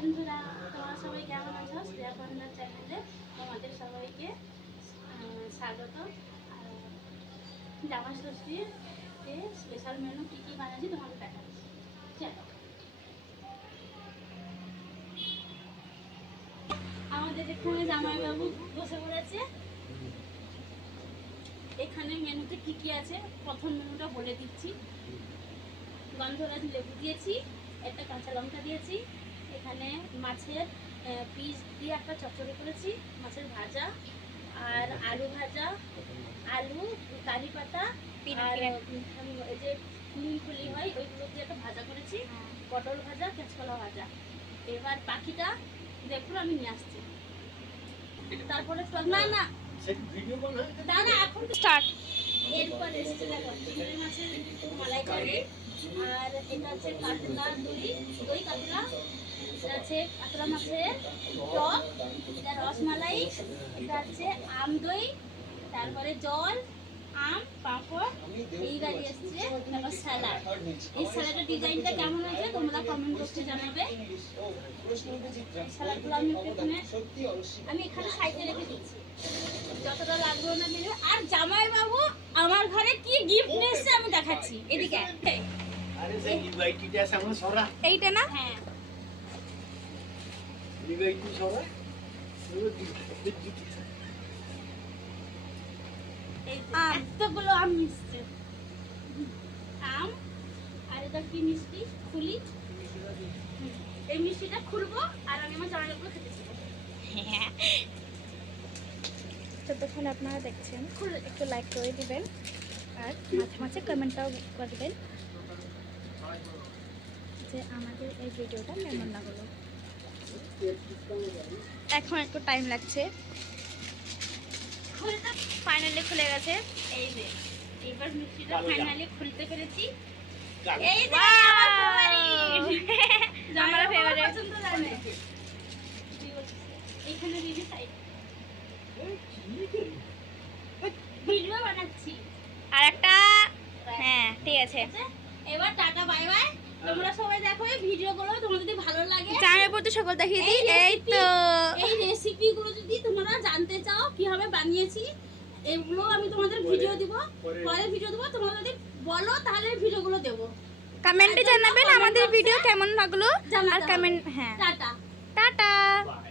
বন্ধুরা, তোমরা সবাই কেমন আছো? শ্রেয়া কর্নার চ্যানেলে তোমাদের সবাইকে স্বাগত। জামাই ষষ্ঠীতে স্পেশাল মেনু কী কী বানাচ্ছি তোমাদের দেখাচ্ছি। চলো, আমাদের এখানে জামাইবাবু বসে পড়েছে। এখানে মেনুতে কী কী আছে প্রথম মেনুটা বলে দিচ্ছি। গন্ধরাজ লেবু দিয়েছি, একটা কাঁচা লঙ্কা দিয়েছি, এখানে মাছের পিস দিয়ে একটা চচ্চড়ি করেছি, মাছের ভাজা আর আলু ভাজা, আলু কারি পাতা আর এই যে ফুলি হয় ওইগুলো দিয়ে একটা ভাজা করেছি, পটল ভাজা, কাঁচকলা ভাজা। এবার বাকিটা দেখুন, আমি নিয়ে আসছি। তারপরে না না দাদা এখন স্টার্ট। এরপর এসছে দেখো চিংড়ি মাছের মালাইকারি, আর এটা হচ্ছে কাতলা দই কাতলা, এটা আছে কাতলা মাছের টক, এটা রসমালাই, এটা হচ্ছে আম দই, তারপরে জল, আম, পাঁপড়, এইবার এসছে তারপর স্যালাড। এই স্যালাডের ডিজাইনটা কেমন আছে তোমরা কমেন্ট বক্সে জানাবে। স্যালাডগুলো আমি এখানে সাইডে রেখে দিচ্ছি, যতটা লাগবে না নেবে। আর জামাই বাবু আমার ঘরে কি গিফট নিয়ে এসেছে আমি দেখাচ্ছি, এদিকে। আরে সেই ইনভাইটিটা সামনে সরা এইটা না? হ্যাঁ, ইনভাইটি সরা এতগুলো আম মিশছে, আম। আর এটা কি মিষ্টি? খুলি। এই মিষ্টিটা খুলবো আর আমি আমার জামাইগুলো খেতে চাই। যতক্ষণ আপনারা দেখছেন একটু লাইক করে দিবেন আর মাঝে মাঝে কমেন্টটাও করবেন যে আমাদের এই ভিডিওটা কেমন লাগলো। এখন একটু টাইম লাগছে, ফাইনালি খুলে গেছে। এই যে এবার মিষ্টিটা ফাইনালি খুলতে পেরেছি। এই যে আমার ফেভারিট পছন্দ জানে। এইখানে দিদি সাইড ভিডিও বানাচ্ছি আর একটা। হ্যাঁ ঠিক আছে, এবার টাটা বাই বাই। তোমরা সবাই দেখো এই ভিডিওগুলো, তোমাদের যদি ভালো লাগে চ্যানেলের প্রতি সকল দেখিয়ে দিই। এই তো এই রেসিপিগুলো যদি তোমরা জানতে চাও কিভাবে বানিয়েছি, এগুলো আমি তোমাদের ভিডিও দিব, পরে ভিডিও দেবো। তোমরা যদি বলো তাহলে ভিডিওগুলো দেবো। কমেন্টে জানাবেন আমাদের ভিডিও কেমন লাগলো। আর কমেন্ট, হ্যাঁ টাটা টাটা। বাই।